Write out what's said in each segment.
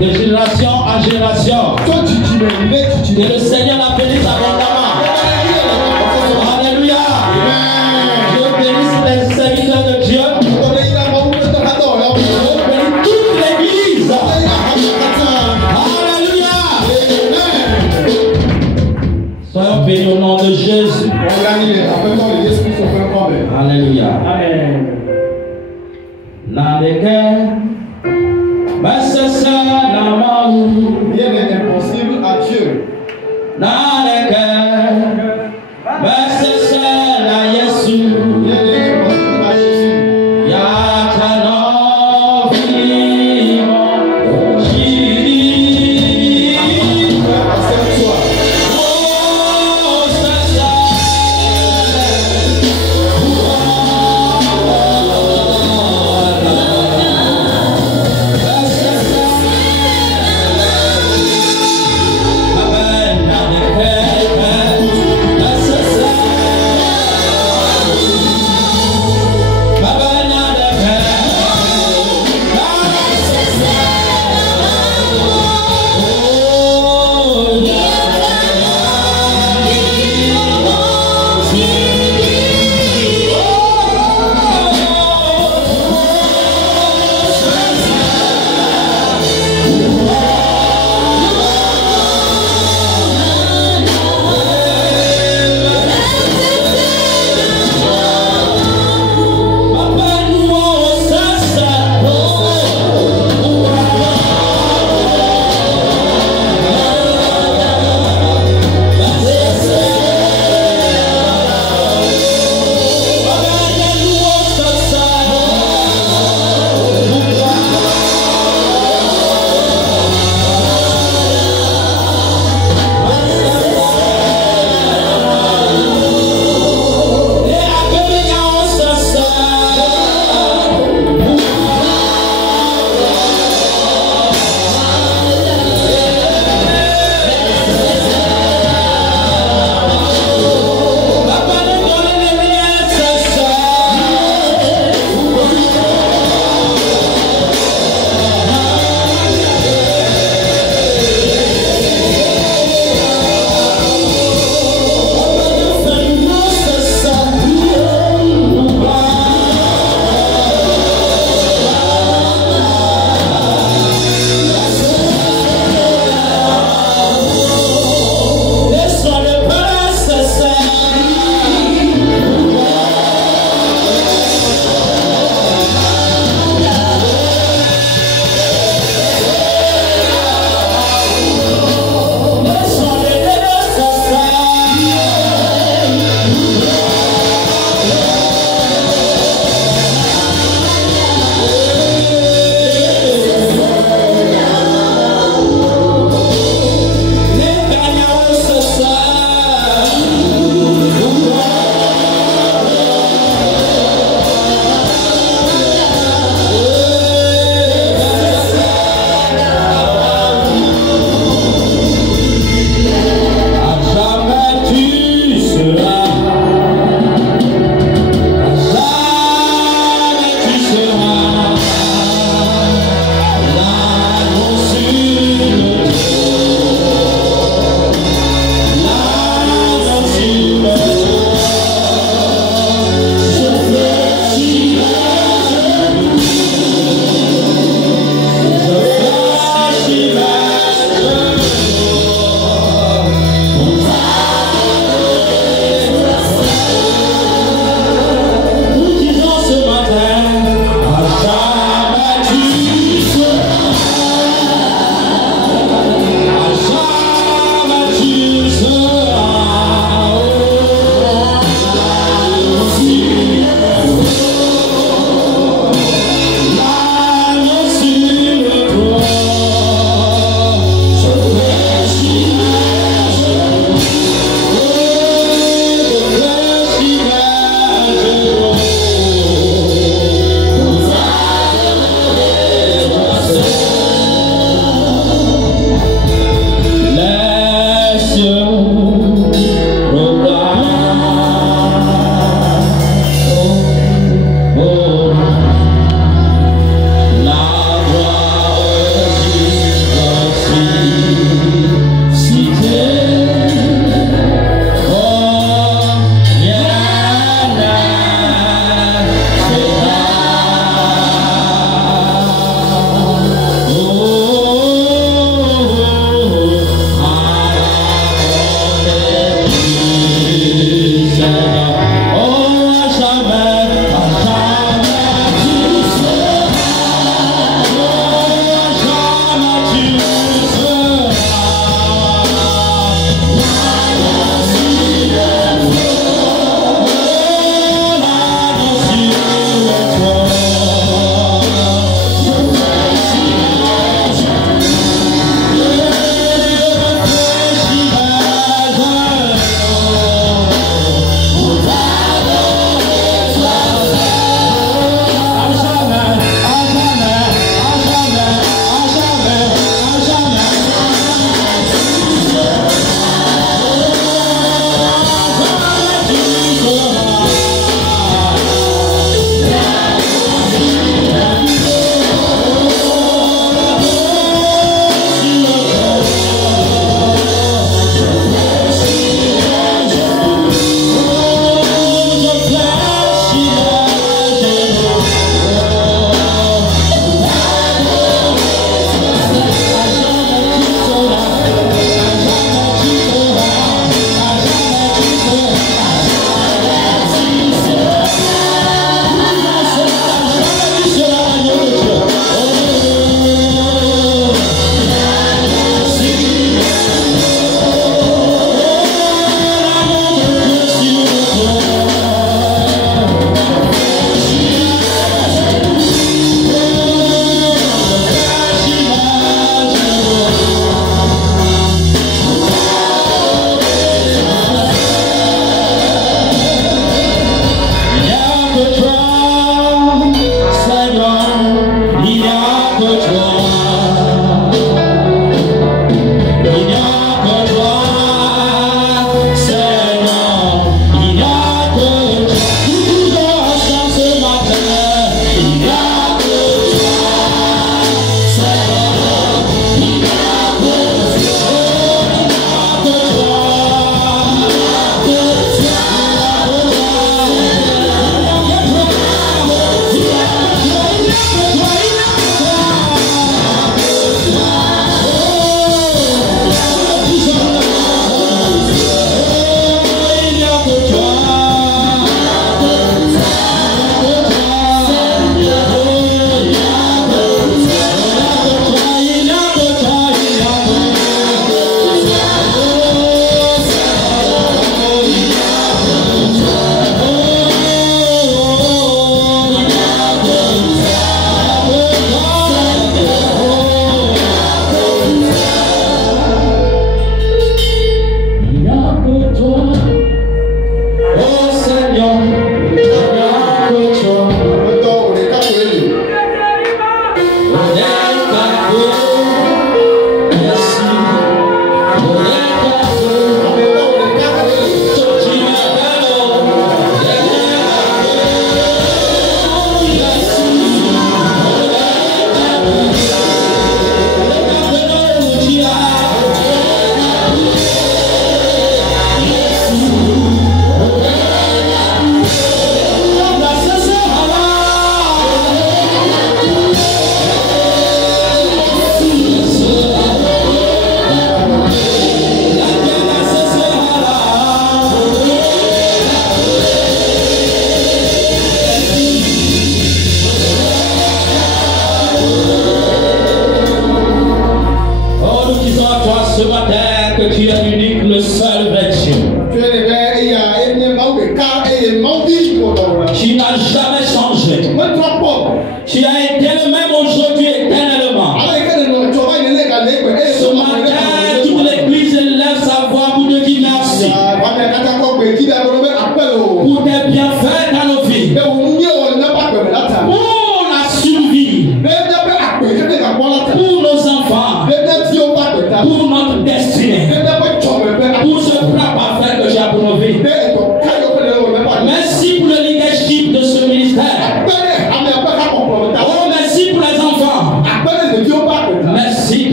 De génération en génération. Et le Seigneur la bénisse abondamment. Alléluia. Je bénisse les serviteurs de Dieu. Je bénis toute l'église. Alléluia. Soyons bénis au nom de Jésus. Alléluia. Amen. Rien n'est impossible à Dieu. Accepte-toi.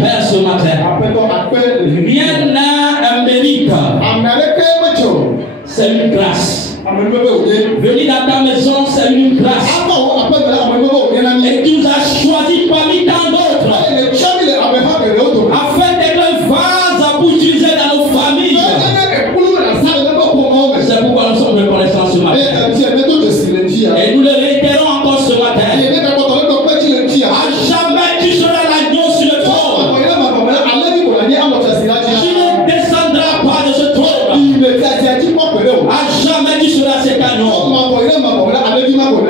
Père ce matin. Rien n'a un mérite. C'est une grâce. Venir dans ta maison, c'est une grâce. Et tu nous as choisi parmi tant d'autres afin d'être vases pour utiliser dans nos familles. C'est pourquoi nous sommes reconnaissants ce matin. Et nous le réitérons encore ce matin. À jamais tu seras l'agneau sur le trône. Tu ne descendras pas de ce trône. À jamais tu seras cet agneau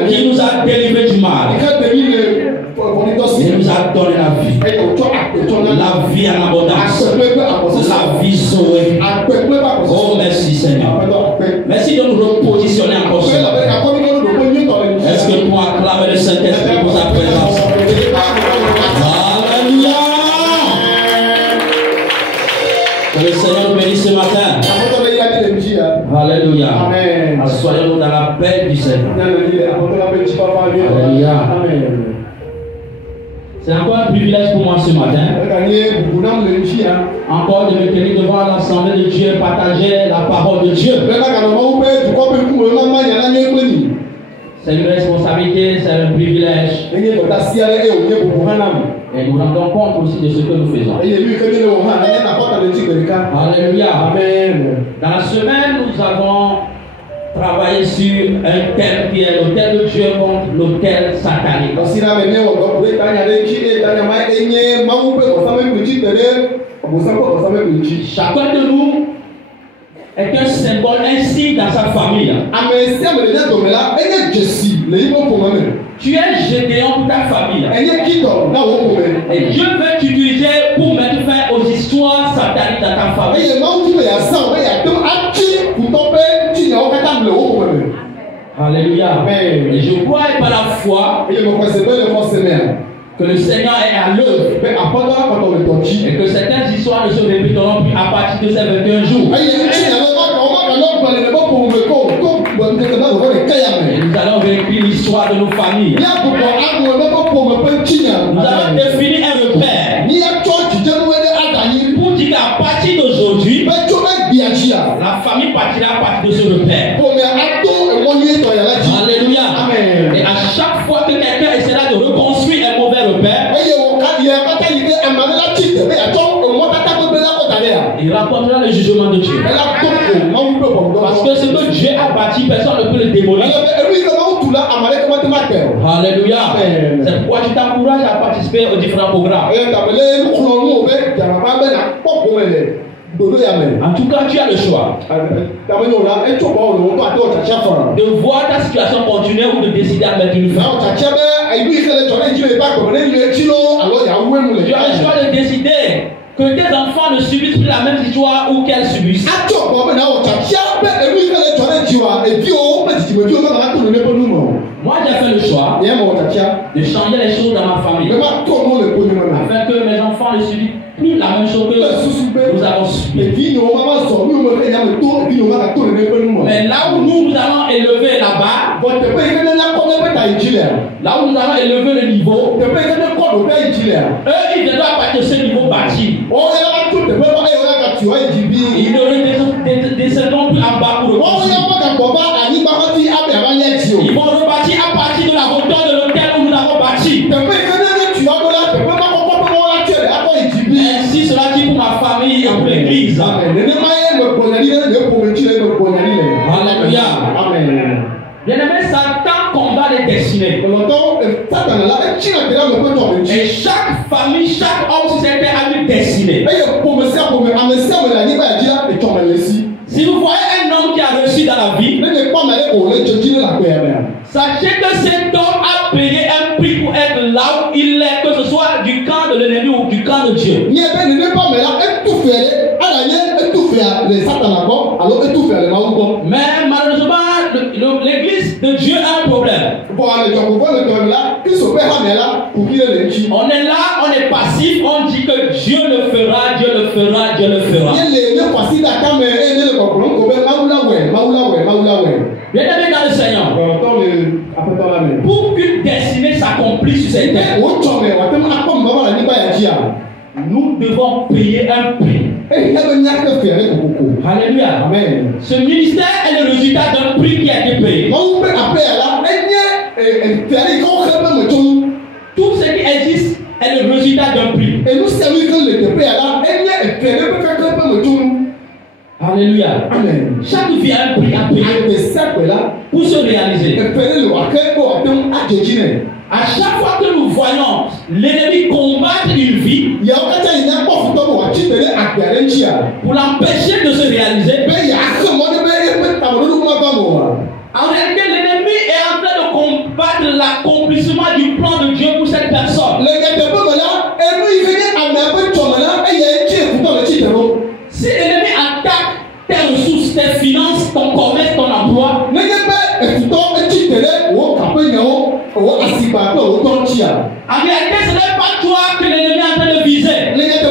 qui nous a délivré du mal. Il nous a donné la vie. La vie en abondance. La vie sauvée. Oh merci Seigneur. Merci de nous repositionner encore ce matin. Est-ce que nous acclamons le Saint-Esprit pour sa présence? Alléluia. Que le Seigneur nous bénisse ce matin. Alléluia. Soyons dans la paix du Seigneur. Alléluia. C'est encore un privilège pour moi ce matin. Encore de me tenir devant l'Assemblée de Dieu et partager la parole de Dieu. C'est une responsabilité, c'est un privilège. Et nous rendons compte aussi de ce que nous faisons. Alléluia. Dans la semaine, nous avons travaillé sur un thème qui est l'autel de Dieu contre l'autel satanique. Chacun de nous est un symbole, un signe dans sa famille. Tu es Gédéon pour ta famille. Et Dieu veut t'utiliser pour mettre fin aux histoires sataniques dans ta famille. Alléluia. Et je crois et par la foi que le Seigneur est à l'œuvre et que certaines histoires ne se répéteront plus à partir de ces 21 jours. Et nous allons vécu l'histoire de nos familles. Nous allons définir un repère pour dire qu'à partir d'aujourd'hui, la famille partira à partir de ce repère. Alléluia. Et à chaque fois que quelqu'un essaiera de reconstruire un mauvais repère, il rapportera le jugement de Dieu. Parce que ce que Dieu a bâti, personne ne peut le démolir. Alléluia. C'est pourquoi tu t'encourages à participer aux différents programmes. En tout cas, tu as le choix de voir ta situation continuer ou de décider à mettre une fin. Tu as le choix de décider que tes enfants ne subissent plus la même histoire ou qu'elles subissent. Moi, j'ai fait le choix de changer les choses dans ma famille afin que mes enfants ne subissent plus la même chose que nous avons subi. Mais là où nous allons élever là-bas, là où nous allons élever le niveau, eux, ils ne doivent pas de ce niveau bâti. Ils ne descendront plus en bas pour reconstruire. Ils vont rebâtir à partir de la hauteur de l'hôtel où nous avons bâti. Ainsi cela dit pour ma famille et pour l'église. Alléluia. Bien-aimé, Satan combat les destinées. Et chaque famille, chaque homme sur cette terre a une destinée. Si vous voyez un homme qui a réussi dans la vie, sachez que cet homme a payé un prix pour être là où il est, que ce soit du camp de l'ennemi ou du camp de Dieu. Mais malheureusement, l'église de Dieu a un problème. On est là, on est passif, on dit que Dieu le fera, Dieu le fera, Dieu le fera. Bien-aimé dans le Seigneur, pour qu'une destinée s'accomplisse sur cette terre, nous devons payer un prix. Alléluia. Amen. Ce ministère est le résultat d'un prix qui a été payé. Tout ce qui existe est le résultat d'un prix. Alléluia. Amen. Chaque vie a un prix à payer pour se réaliser. À chaque fois que nous voyons l'ennemi combattre une vie pour l'empêcher de se réaliser, en réalité, l'ennemi est en train de combattre l'accomplissement du plan de Dieu pour cette personne. Si l'ennemi attaque tes ressources, tes finances, ton commerce, ton emploi, en réalité, ce n'est pas toi que l'ennemi est en train de viser. L'ennemi est en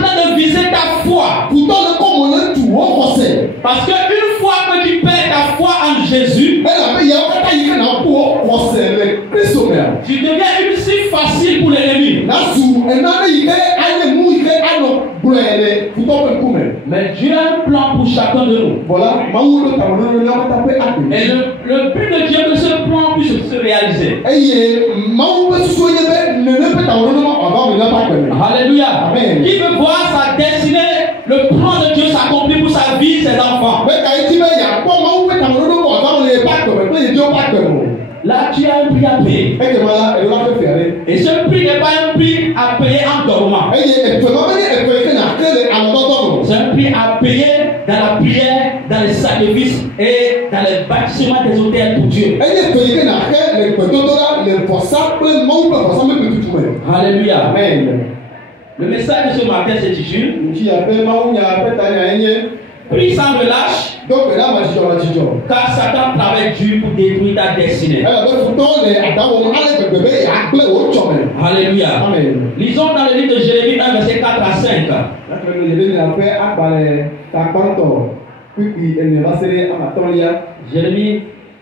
train de viser ta foi. Parce qu'une fois que tu perds ta foi en Jésus, tu deviens une cible facile pour l'ennemi. Mais Dieu a un plan pour chacun de nous. Et le but de Dieu est que ce plan puisse se réaliser. Alléluia. Amen. Qui veut voir sa destinée, le plan de Dieu s'accomplir pour sa vie, ses enfants. Là, tu as un prix à payer. Et ce prix n'est pas un prix à payer en dormant. C'est un prix à payer dans la prière, dans les sacrifices et dans le bâtiment des hôtels pour Dieu. Alléluia. Amen. Le message de ce matin s'intitule Prie sans relâche, car Satan travaille dur pour détruire ta destinée. Alléluia. Amen. Lisons dans le livre de Jérémie 1, verset 4 à 5. Jérémie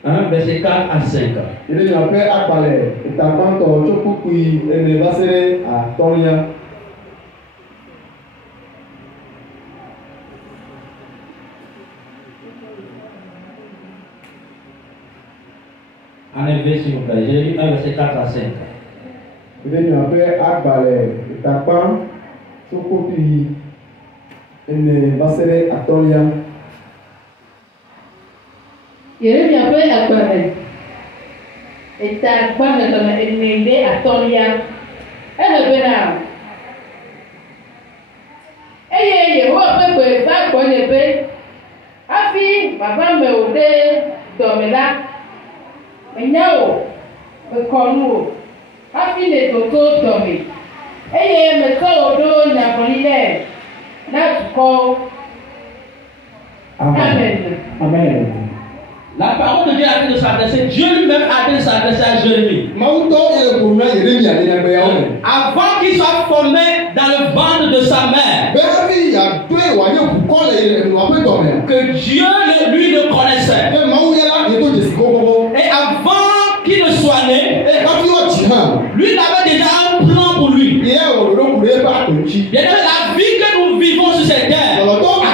1, verset 4 à 5. En élevé, s'il vous plaît. Jérémie 1, verset 4 à 5. Yeremia ƒe agbalẽ eta agbalẽxlẽme 4:1 ehe bena eye Yehowa ƒe gbe va gbɔnye be hafi vava me wò ɖe dɔme la menya o mekɔ nu o hafi le toto dɔme eye mekɔ wò ɖo nyagblɔɖi nɛ na dukɔwo. Amen. Amen. La parole de Dieu a été de s'adresser. Dieu lui-même a été de s'adresser à Jérémie. Avant qu'il soit formé dans le ventre de sa mère, que Dieu lui le connaissait. Et avant qu'il ne soit né, lui il avait déjà un plan pour lui. Bien aimé, la vie que nous vivons sur cette terre,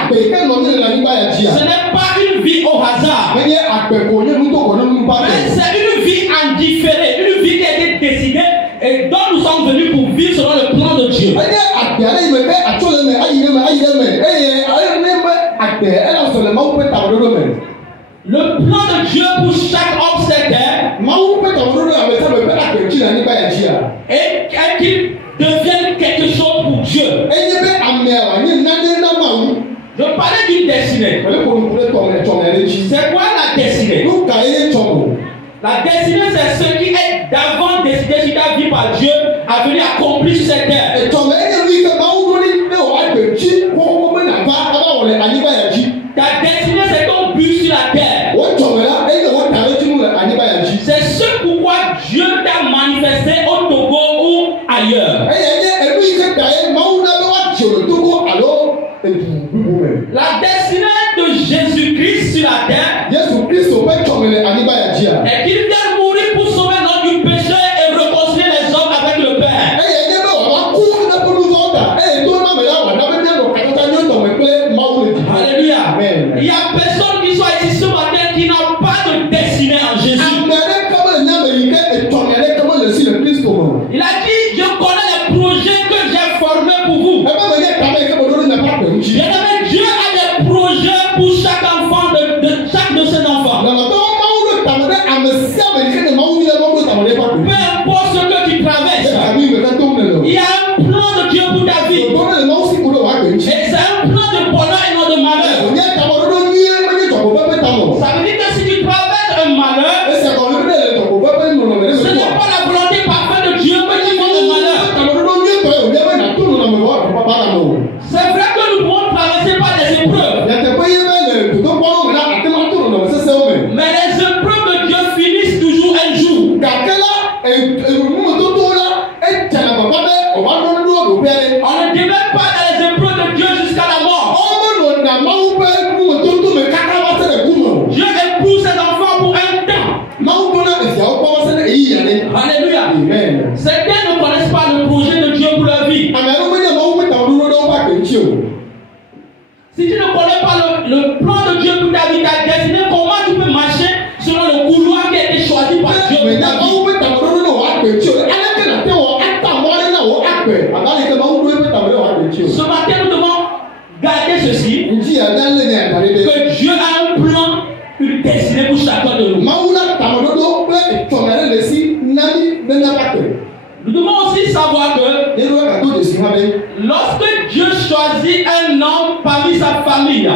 ce n'est pas une vie au hasard. Mais c'est une vie en différé, une vie qui a été décidée et dont nous sommes venus pour vivre selon le plan de Dieu. Le plan de Dieu pour chaque homme sur cette terre est qu'il devienne quelque chose pour Dieu. Je parlais d'une destinée. C'est quoi la destinée? La destinée, c'est ce qui est d'avant décidé sur ta vie par Dieu à venir accomplir sur cette terre. Ta destinée, c'est ton but sur la terre. C'est ce pourquoi Dieu t'a manifesté au Togo ou ailleurs. La destinée de Jésus-Christ sur la terre est qu'il vient mourir pour sauver l'homme du péché et réconcilier les hommes importe ce que tu traverses, il y a un plan de Dieu pour ta vie. Et c'est un plan de bonheur et non de malheur. Ça veut dire que si tu traverses un malheur, ce n'est pas la volonté parfaite de Dieu que tu fais le malheur. C'est vrai que nous pouvons traverser par des épreuves. Mais les épreuves de Dieu finissent toujours un jour. On ne démarre pas dans les épreuves de Dieu jusqu'à la mort. Dieu épouse ses enfants pour un temps. Alléluia. Certains ne connaissent pas le projet de Dieu pour leur vie. Si tu ne connais pas le plan de Dieu pour ta vie, ta destinée, comment tu peux marcher selon le couloir qui a été choisi par Dieu pour ta vie? Ce matin, nous devons garder ceci, que Dieu a un plan, une destinée pour chacun de nous. Nous devons aussi savoir que lorsque Dieu choisit un homme parmi sa famille,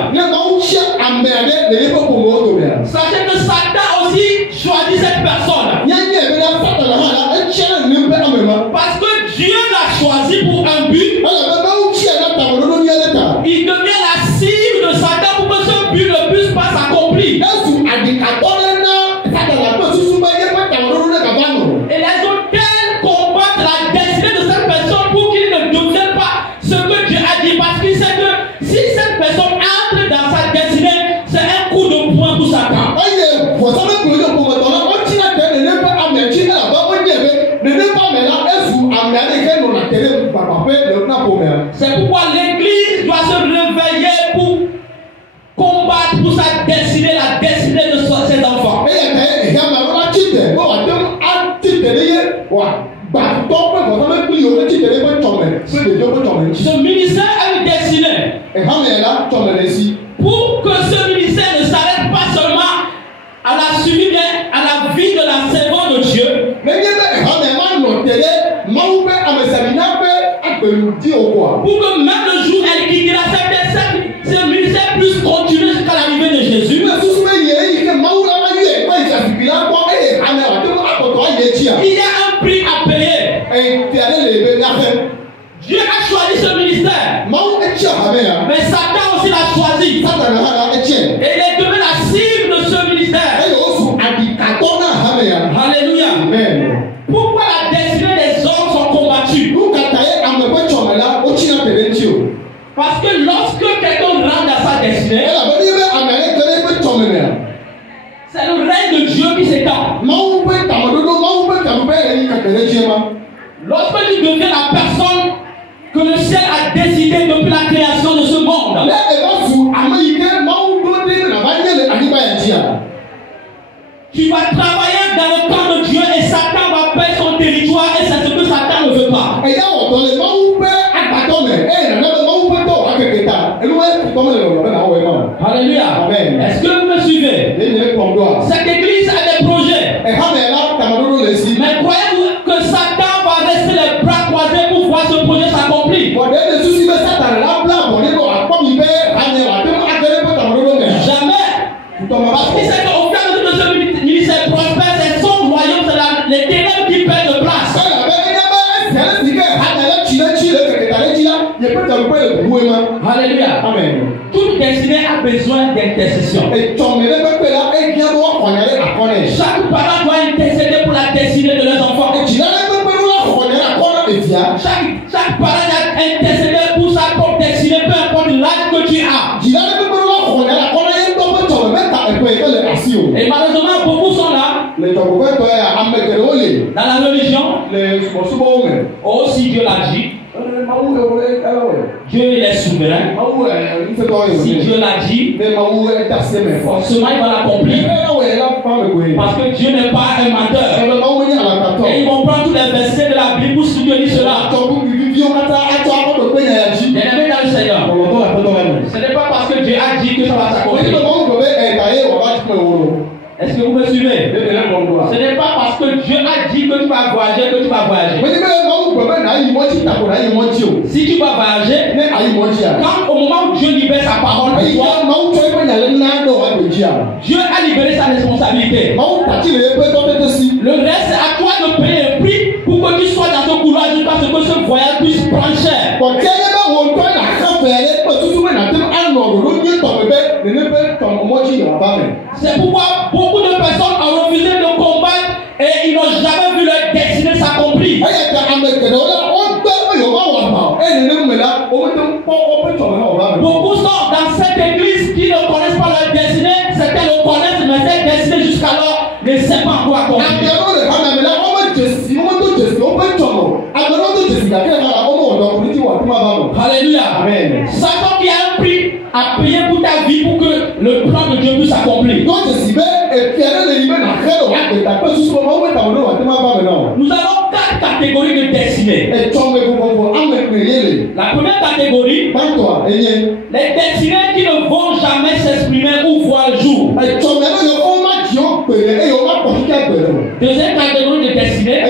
sachez que Satan aussi choisit cette personne. Parce que Dieu l'a choisi pour un but. Il devient la cible de Satan pour que ce but ne puisse pas s'accomplir. Et les hôtels combattent la destinée de cette personne pour qu'il ne devienne pas ce que Dieu a dit. Parce qu'il sait que si cette personne entre dans sa destinée, c'est un coup de poing pour Satan. C'est pourquoi l'église doit se réveiller pour combattre pour sa destinée, la destinée de ses enfants. Ce ministère a une destinée. Pour que ce ministère ne s'arrête pas seulement à la suivi bien à la vie de la servante de Dieu. Pour que même le jour où elle quittera ce ministère puisse continuer jusqu'à l'arrivée de Jésus. Il y a un prix à payer. Dieu a choisi ce ministère. Mais Satan aussi l'a choisi. Et il est devenu la cible de ce ministère. Alléluia. Pourquoi la destinée des hommes sont combattues? Parce que lorsque quelqu'un rentre dans sa destinée, c'est le règne de Dieu qui s'étend. Lorsque tu deviens la personne que le ciel a décidé depuis la création de ce monde, tu vas travailler dans le camp de Dieu et Satan va perdre son territoire et c'est ce que Satan ne veut pas. Alléluia. Est-ce que vous me suivez? Cette église a des projets. Mais croyez-vous que Satan va rester les bras croisés pour voir ce projet s'accomplir? Jamais. Parce qu'il sait qu'au fur et à mesure de ce ministère prospère, c'est son royaume, c'est les ténèbres qui perdent de place. Alléluia. Amen. Toute destinée a besoin d'intercession. Chaque parent doit intercéder pour la destinée de leurs enfants. Chaque parent doit intercéder pour sa propre destinée, peu importe l'âge que tu as. Et malheureusement, beaucoup sont là. Dans la religion. Aussi Dieu l'a dit. Dieu il est souverain. Si Dieu l'a dit, forcément il va l'accomplir. Parce que Dieu n'est pas un menteur. Et ils vont prendre tous les versets de la Bible pour soutenir cela. Bien-aimés dans le Seigneur, ce n'est pas parce que Dieu a dit que ça va s'accomplir. Est-ce que vous me suivez? Ce n'est pas parce que Dieu a dit que tu vas voyager, que tu vas voyager. Mais Si tu vas voyager, quand au moment où Dieu libère sa parole pour toi, Dieu a libéré sa responsabilité. Le reste, c'est à toi de payer le prix pour que tu sois dans ce couloir parce que ce voyage puisse prendre cher. C'est pourquoi beaucoup de personnes ont refusé de combattre et ils n'ont jamais vu leur destinée s'accomplir. Beaucoup sont dans cette église qui ne connaissent pas leur destinée. Certains le connaissent, mais cette destinée jusqu'alors ne sait pas quoi accomplir. Alléluia. Amen. Sachant qu'il y a un prix à payer pour ta vie pour que le plan de Dieu puisse s'accomplir. Nous avons 4 catégories de destinée. La première catégorie, les destinées qui ne vont jamais s'exprimer ou voir le jour. Deuxième catégorie de destinées,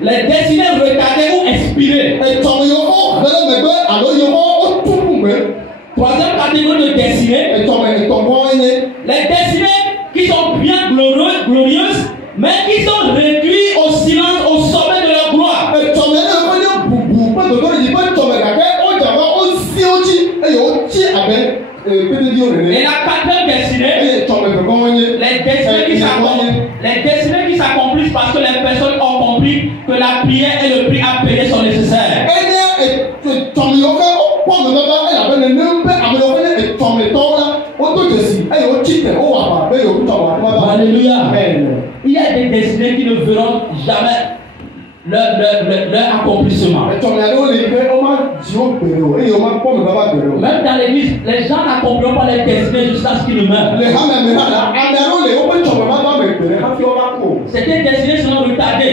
les destinées retardées ou expirées. Troisième catégorie de destinées, les destinées qui sont bien glorieuses, mais qui sont réduites au silence au sommet de leur gloire. Et la quatrième destinée, les destinées qui s'accomplissent parce que les personnes ont compris que la prière et le prix à payer sont nécessaires. Alléluia. Il y a des destinées qui ne verront jamais leur accomplissement. Même dans l'église, les gens n'accompliront pas les destinées jusqu'à ce qu'ils ne meurent. C'était destiné selon retardé.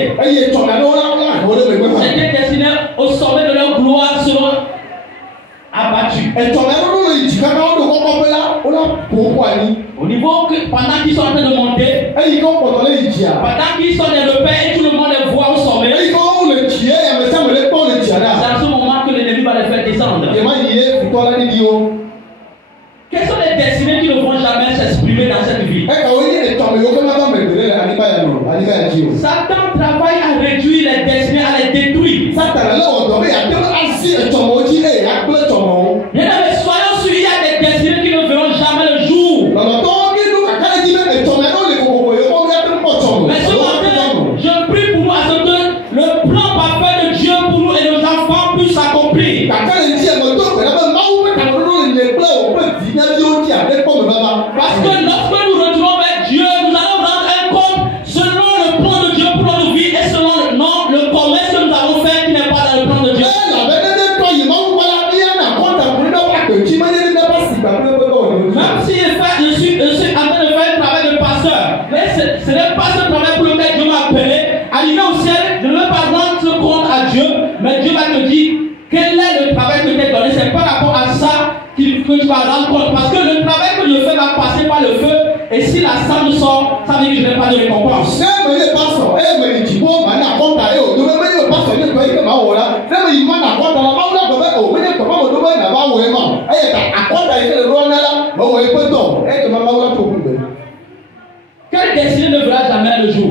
C'était destiné au sommet de leur gloire selon abattu. Au niveau que pendant qu'ils sont en train de monter, pendant qu'ils sont dans le paix et tout le monde les voit au sommet, c'est à ce moment que l'ennemi va les faire descendre. Quelles sont les destinées qui ne vont jamais s'exprimer dans cette vie? Satan travaille à réduire les destinées, à les détruire. Bien aimé, soyons sûrs, il y a des destinées qui ne verront jamais le jour. Mais ce matin, je prie pour nous à ce que le plan parfait de Dieu pour nous et nos enfants puisse s'accomplir. Parce que lorsque nous retournons vers Dieu, nous allons rendre un compte selon le plan de Dieu pour notre vie et selon le commerce que nous avons fait qui n'est pas dans le plan de Dieu. Même si je suis en train de faire un travail de pasteur, mais ce n'est pas ce travail pour lequel Dieu m'a appelé. Arrivé au ciel, je ne veux pas rendre ce compte à Dieu, mais Dieu va te dire quel est le travail que tu as donné. C'est par rapport à ça que tu vas rendre compte. Parce que le travail que je fais va passer par le feu. Et si la cendre sort, ça veut dire que je n'ai pas de récompense. Quelle destinée ne verra jamais le jour?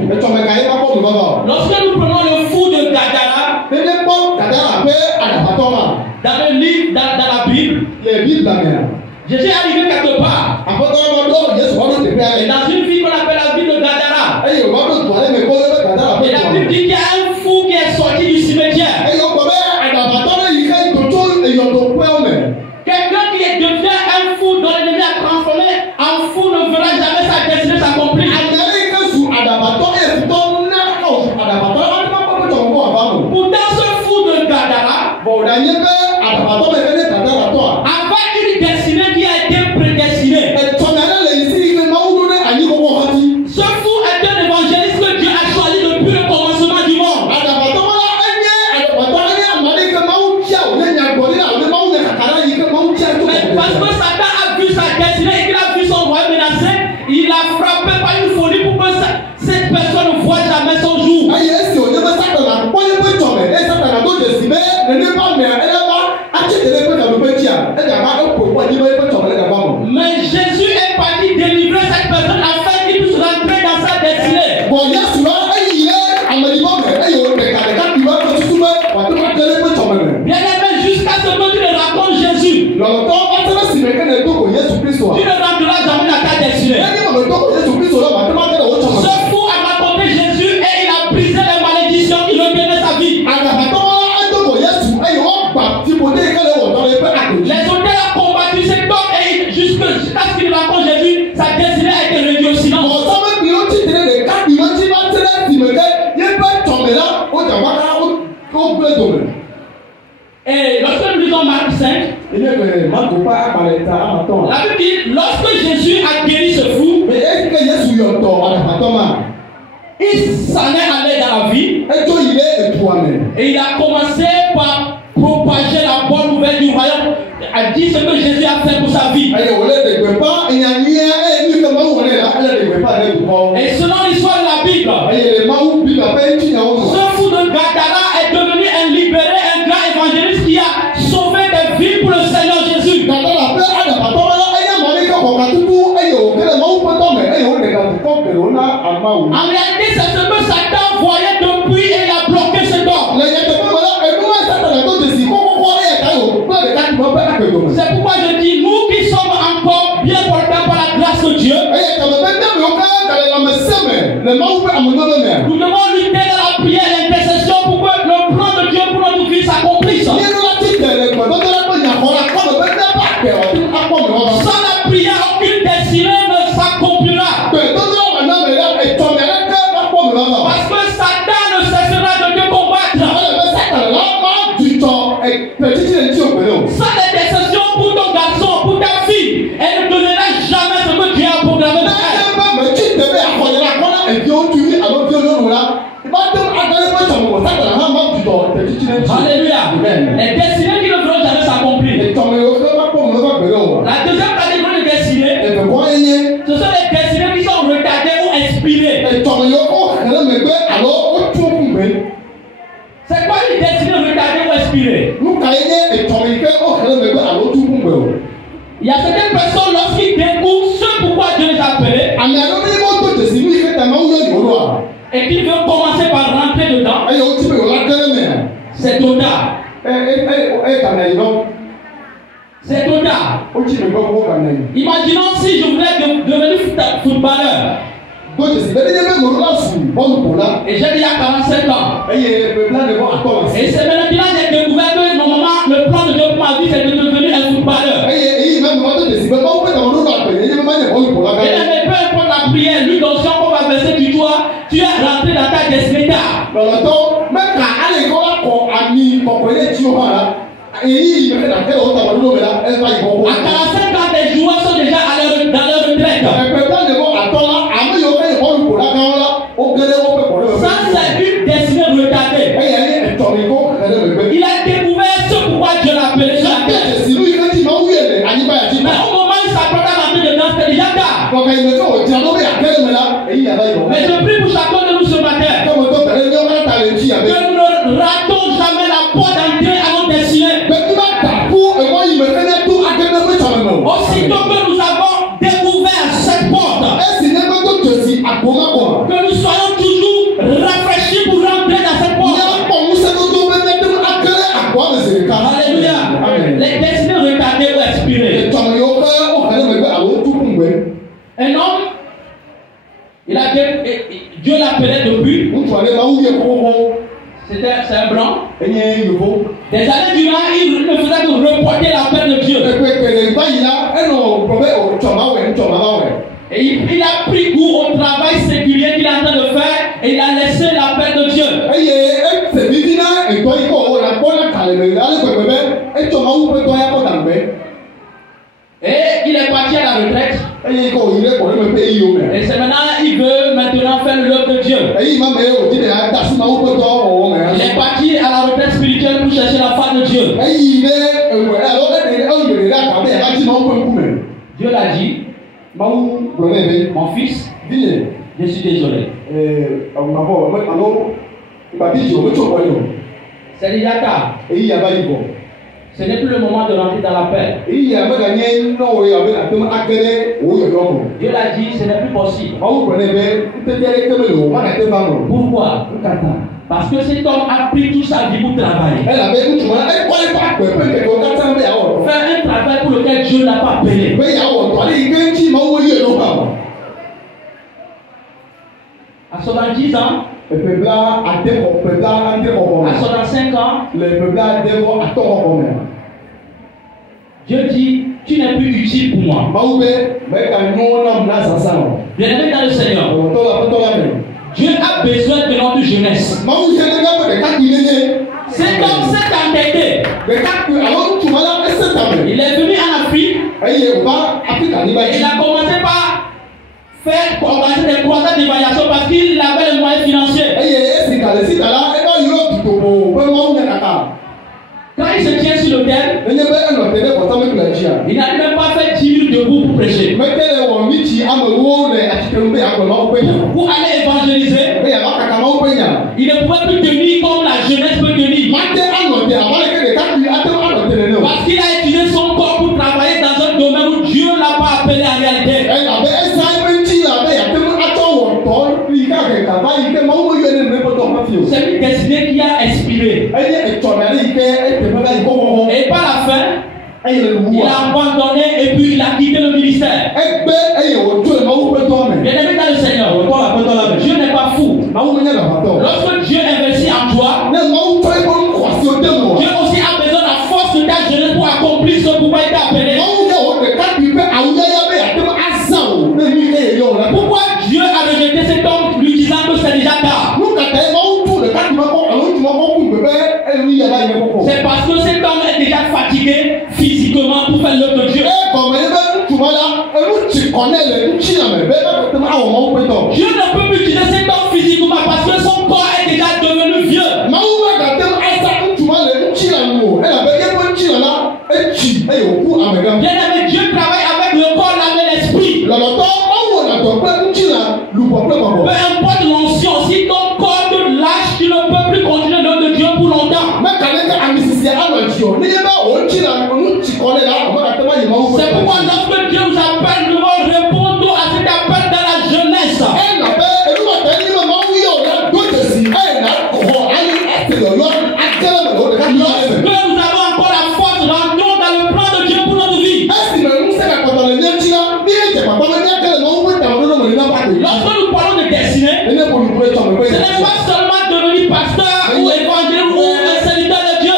Lorsque nous prenons le fou de Gadara, dans le livre, dans la Bible, Jésus est arrivé quelque part. Et dans une ville qu'on appelle la ville de Gadara. Et la Bible dit qu'il y a un fou qui est sorti du cimetière. Quelqu'un qui devient un fou dont l'ennemi a transformé en fou ne verra jamais sa destinée s'accomplir. Pourtant ce fou de Gadara avait une destinée qui a été prédestinée dans Marc 5, Il est que Marco pas à l'état à matin. la Bible dit, lorsque Jésus a guéri ce fou, Mais est-ce que Jésus y a tort à matin? il s'en est allé dans la vie Est-ce qu'il est toi-même? et il a commencé par propager la bonne nouvelle du royaume, a dit ce que Jésus a fait pour sa vie. Allez, on est de pas, il y a rien, et nous comment on est là, elle est pas de quoi. Et selon l'histoire de la Bible, Allez, les maous puis la peine qui n'a pas. ce fou de Gadara est devenu un libéré, un grand évangéliste qui a sauvé des vies pour le Seigneur Jésus. Quand la paix a la matin, elle a demandé qu'on va tout, et on fait le maou pour tomber, et on est dans le corps de l'on a à maou. En réalité, c'est ce que Satan voyait depuis et il a bloqué ce corps. C'est pourquoi je dis, nous qui sommes encore bien portés par la grâce de Dieu, nous devons lutter dans la prière et l'intercession pour que le plan de Dieu pour notre vie s'accomplisse. Sans la prière, aucune destinée ne s'accomplira. Parce que Satan ne cessera de te combattre. Sans l'intercession pour ton garçon, pour ta fille, elle ne donnera jamais ce que Dieu a programmé pour elle. Alléluia. Les destinées qui ne feront jamais s'accomplir. La deuxième catégorie de destinées, ce sont les destinées qui sont retardées ou inspirées. C'est quoi une destinée retardée ou inspirée? Il y a certaines personnes, lorsqu'ils découvrent ce pourquoi Dieu les a appelés et qu'ils veulent commencer par rentrer dedans, c'est trop tard. C'est trop tard. Imaginons si je voulais devenir footballeur et j'ai déjà 47 ans. Et c'est maintenant que j'ai découvert que normalement le plan de Dieu pour ma vie c'est de devenir un footballeur. Et peu importe la prière, l'onction qu'on va verser du toit, tu es rentré dans ta destinée tard. À 45 ans, tes joueurs sont déjà dans leur retraite. Ça, c'est une destinée retardée. Il a découvert ce pourquoi Dieu l'a appelé sur la terre. Mais au moment où il s'apprête à rentrer dedans, c'était déjà tard. Mais je prie pour chacun de nous ce matin que nous ne ratons jamais la porte d'entrée à notre destinée. Aussitôt que nous avons découvert cette porte, que nous soyons toujours rafraîchis pour rentrer dans cette porte. Alléluia. Les destinées retardées ou expirées. Un homme, Dieu l'appelait depuis. C'est un blanc. Des années durant, il ne faisait que reporter l'appel de Dieu. Et il a pris goût au travail séculier qu'il est en train de faire et il a laissé l'appel de Dieu. Et il est parti à la retraite. Et c'est maintenant il veut maintenant faire l'œuvre de Dieu. Il est parti à la retraite spirituelle pour chercher la face de Dieu. Dieu l'a dit, mon fils, je suis désolé. C'est déjà tard. Ce n'est plus le moment de rentrer dans la paix. Dieu l'a dit, ce n'est plus possible. Pourquoi? Parce que cet homme a pris toute sa vie pour travailler. Faire un travail pour lequel Dieu n'a pas appelé. À 70 ans, à 65 ans, Dieu dit, tu n'es plus utile pour moi. Bien-aimé dans le Seigneur, Dieu a besoin de notre jeunesse. Cet homme s'est entêté. Il est venu en Afrique. Il a commencé par organiser des croisades d'évaluation parce qu'il avait les moyens financiers. Quand il se tient sur l'autel, il n'a même pas fait 10 minutes debout pour prêcher. Pour aller évangéliser, il ne pouvait plus tenir comme la jeunesse peut tenir. Parce qu'il a utilisé son corps pour travailler dans un domaine où Dieu ne l'a pas appelé en réalité. C'est une destinée qui a inspiré. Et par la fin, il a abandonné et puis il a quitté le ministère. Bien-aimé dans le Seigneur, Dieu n'est pas fou. Lorsque Dieu investit en toi, Dieu aussi a besoin de la force de ta jeunesse pour accomplir ce pourquoi il t'a appelé. Pourquoi Dieu a rejeté cet homme lui disant que c'est déjà tard? C'est parce que cet homme est déjà fatigué physiquement pour faire l'œuvre de Dieu. Dieu ne peut plus utiliser cet homme physiquement parce que son corps est déjà devenu vieux. Bien aimé, Dieu travaille avec le corps, l'âme et l'esprit. Peu importe l'ancien, si ton corps te lâche, tu ne peux plus continuer l'œuvre de Dieu pour longtemps. C'est pourquoi lorsque Dieu nous appelle, nous devons répondre à cet appel dans la jeunesse. Lorsque nous avons encore la force, rentrons dans le plan de Dieu pour notre vie. Lorsque nous parlons de destinée, ce n'est pas seulement devenir pasteur ou évangéliste ou un serviteur de Dieu.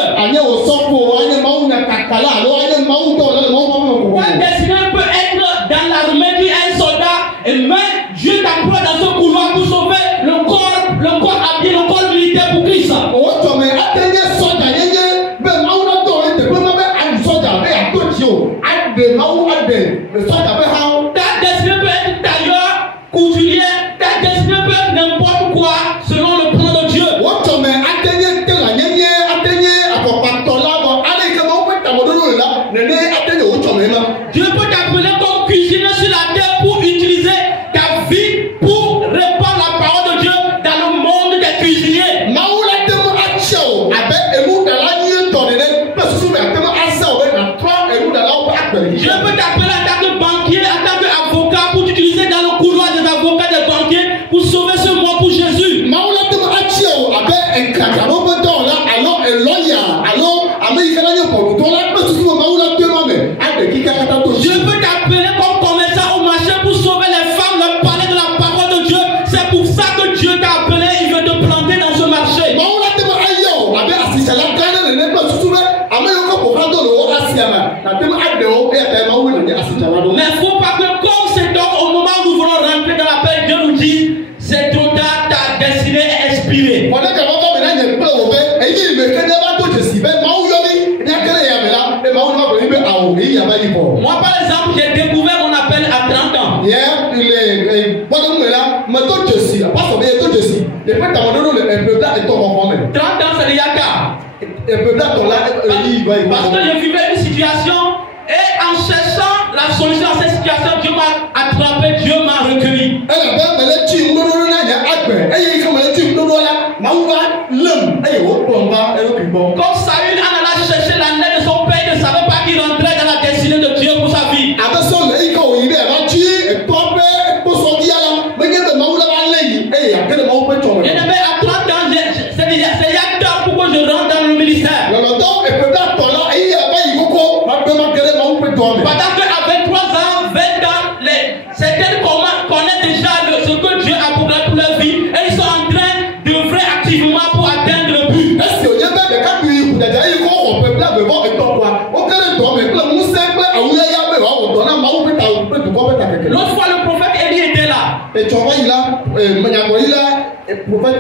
Ta destinée peut être dans l'armée, tu es un soldat, et même Dieu t'emploie dans ce couloir pour sauver le corps habillé, le corps militaire pour Christ. Ta destinée peut être tailleur, couturier, ta destinée peut être n'importe quoi selon le plan de Dieu. Dieu peut t'appeler comme cuisinier sur la terre pour utiliser ta vie pour répandre la parole de Dieu dans le monde des cuisiniers. Dieu peut t'appeler en tant que banquier, en tant qu'avocat pour t'utiliser dans le couloir des avocats, des banquiers pour sauver ce monde pour Jésus. Dieu peut t'appeler comme commerçant au marché pour sauver les femmes, leur parler de la parole de Dieu. C'est pour ça que Dieu t'a appelé, il veut te planter dans ce marché. Mais il ne faut pas que comme cet homme, au moment où nous voulons rentrer dans la paix, Dieu nous dit, c'est trop tard, ta destinée est expirée. Moi par exemple, j'ai découvert mon appel à 30 ans. 30 ans c'est déjà tard. Parce que je vivais une situation et en cherchant la solution à cette situation, Dieu m'a attrapé, Dieu m'a recueilli. Comme Saül en allant chercher l'année de son père, il ne savait pas qu'il rentrait dans la destinée de Dieu pour sa vie. Bien aimé, à 30 ans, c'est déjà tard pour que je rentre dans le ministère. Pendant qu'à 23 ans, 20 ans, certaines connaissent déjà ce que Dieu a programmé pour leur vie et ils sont en train d'œuvrer activement pour atteindre le but. L'autre fois, le prophète Élie était là. Vous croyez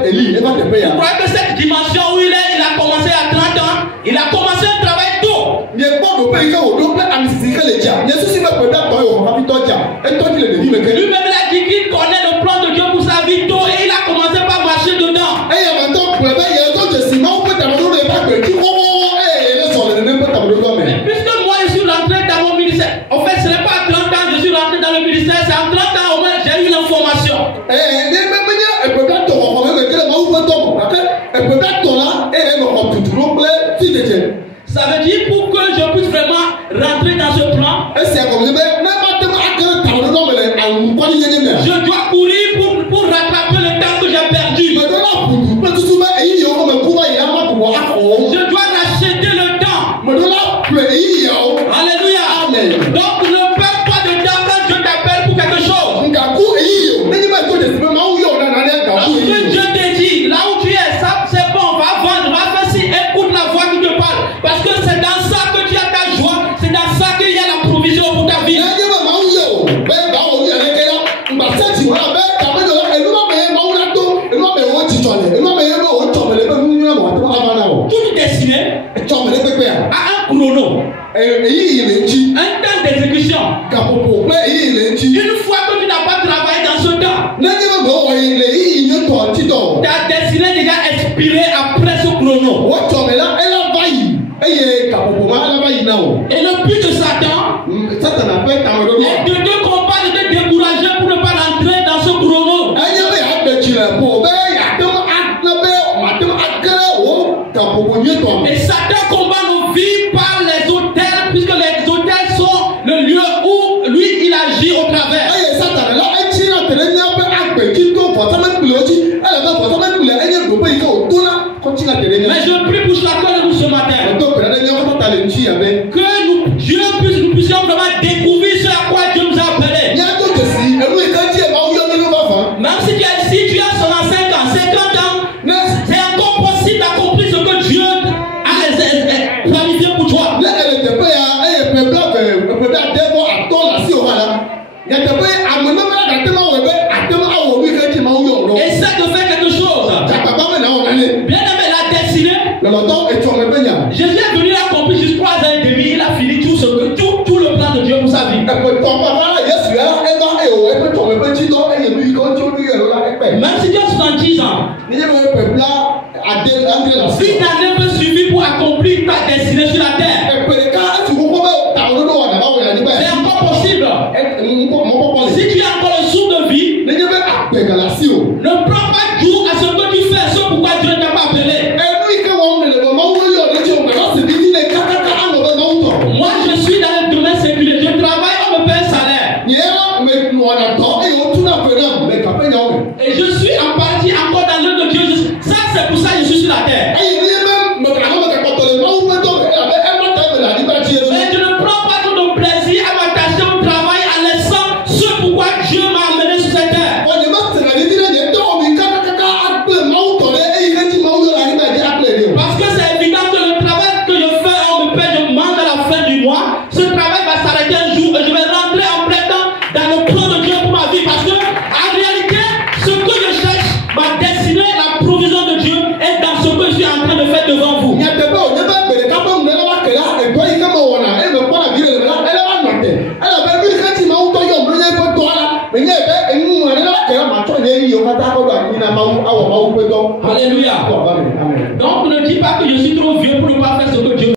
que cette dimension où il est, il a commencé à 30 ans, il a commencé un travail tôt. Il est bon de payer au double à m'expliquer les diables. Il y a ceci me peut pas au capitaine diable. Et toi tu le dis mais que Lui-même il a dit qu'il connaît le plan de Dieu pour sa vie tôt et il a commencé par marcher dedans. et il y a maintenant pour le il y a d'autres je sais on peut t'amener pas que tu comprends et les sont les mêmes pas t'amener toi mais Puisque moi je suis rentré dans mon ministère, en fait ce n'est pas à 30 ans que je suis rentré dans le ministère, c'est à 30 ans au moins j'ai eu l'information. et même elle peut pas te recommander que le mot peut tomber elle peut pas tomber là et elle va tout tromper si tu es Ça veut dire pour que je puisse vraiment rentrer dans ce plan, et c'est comme je vais même pas te mettre t'amener toi mais en quoi il y a des je dois courir pour rattraper le temps que j'ai perdu. mais de là pour tout souvent et il y a comme quoi il y a pas pour Je dois racheter le temps. mais de là il y a Alléluia. Amen. Donc ne perds pas de temps quand Dieu t'appelle pour quelque chose. ngaku iyo nini ba to de se ma uyo na na ngaku Parce que Dieu te dit, là où tu es, ça c'est bon, va vendre, va faire ci, écoute la voix qui te parle. Parce que c'est dans ça que tu as ta joie, c'est dans ça qu'il y a la provision pour ta vie. na je ma uyo be ba o ya le kera mba se ti wa be ta me do e lu ma me ma u na to e lu ma me o ti tole e lu ma me o to me le be nu na mo ta ma na o Tout est destiné e to me le pe pe à un chrono, e yi le nji un temps d'exécution. ka popo pe yi le nji Une fois que tu n'as pas travaillé dans ce temps, na je ma go o yi le yi ni to ti to ta destinée déjà expiré après ce chrono. o to me la e la ba yi e ye ka popo ma la ba yi na o Et le but de Satan Satan a pe ta me do est de te combattre, de te décourager pour ne pas rentrer dans ce chrono. anya be ya be chi le po be ya to a na be ma to a kere o ka popo ni to Et Satan combat nos vies par les hôtels, puisque les hôtels sont le lieu où lui il agit au travers. aye Satan la e chi na tere nya be agbe ki to for tamen kuloji ele be for tamen kule enye go be ko to na ko chi na tere nya Mais je prie pour chacun de nous ce matin to pe na nya ko ta le chi ya be que nous puissions vraiment découvrir ce à quoi Dieu nous a appelés. nya to je si e lu ka chi e ba u yo ni lu ba fa Même si tu as 65 ans, 50 ans, c'est encore possible d'accomplir ce que Dieu a planifié pour toi. le ele te pe ya e pe bla pe da de bo ato la si o hala ya te pe amuna ma da te ma we be atem awo wi ka chi ma u yo ro Essaie de faire quelque chose. ta baba me na o na le Bien aimé, la destinée. le longtemps et tu me pe nya Jésus est venu accomplir juste 3 ans et demi. Il a fini tout le plan de Dieu pour sa vie. e pe to baba la Yesu ya e ba e o e pe to me pe chi do e ye lu ko chi o lu yo la e pe Même si tu as 70 ans, ni je me pe bla ade andre la si une année peut suffire pour accomplir ta destinée sur la terre. e pe ka tu ko ko be ta o do wa na ba wo ya ni ba C'est encore possible. e mo ko Si tu as encore le souffle de vie, ni je be ape ga la si o ne prends pas goût à ce que tu fais, ce pourquoi Dieu ne t'a pas appelé. e lu ke wo me le ma wo yo de chi o ga si bi ni ne ka an o be ma to Moi, je suis dans le domaine séculier. Je travaille, on me paie un salaire. ni e me no na to e o tu na pe na me ka pe nya o Et je suis en partie encore dans l'œuvre de Dieu. Ça, c'est pour ça que je suis sur la terre.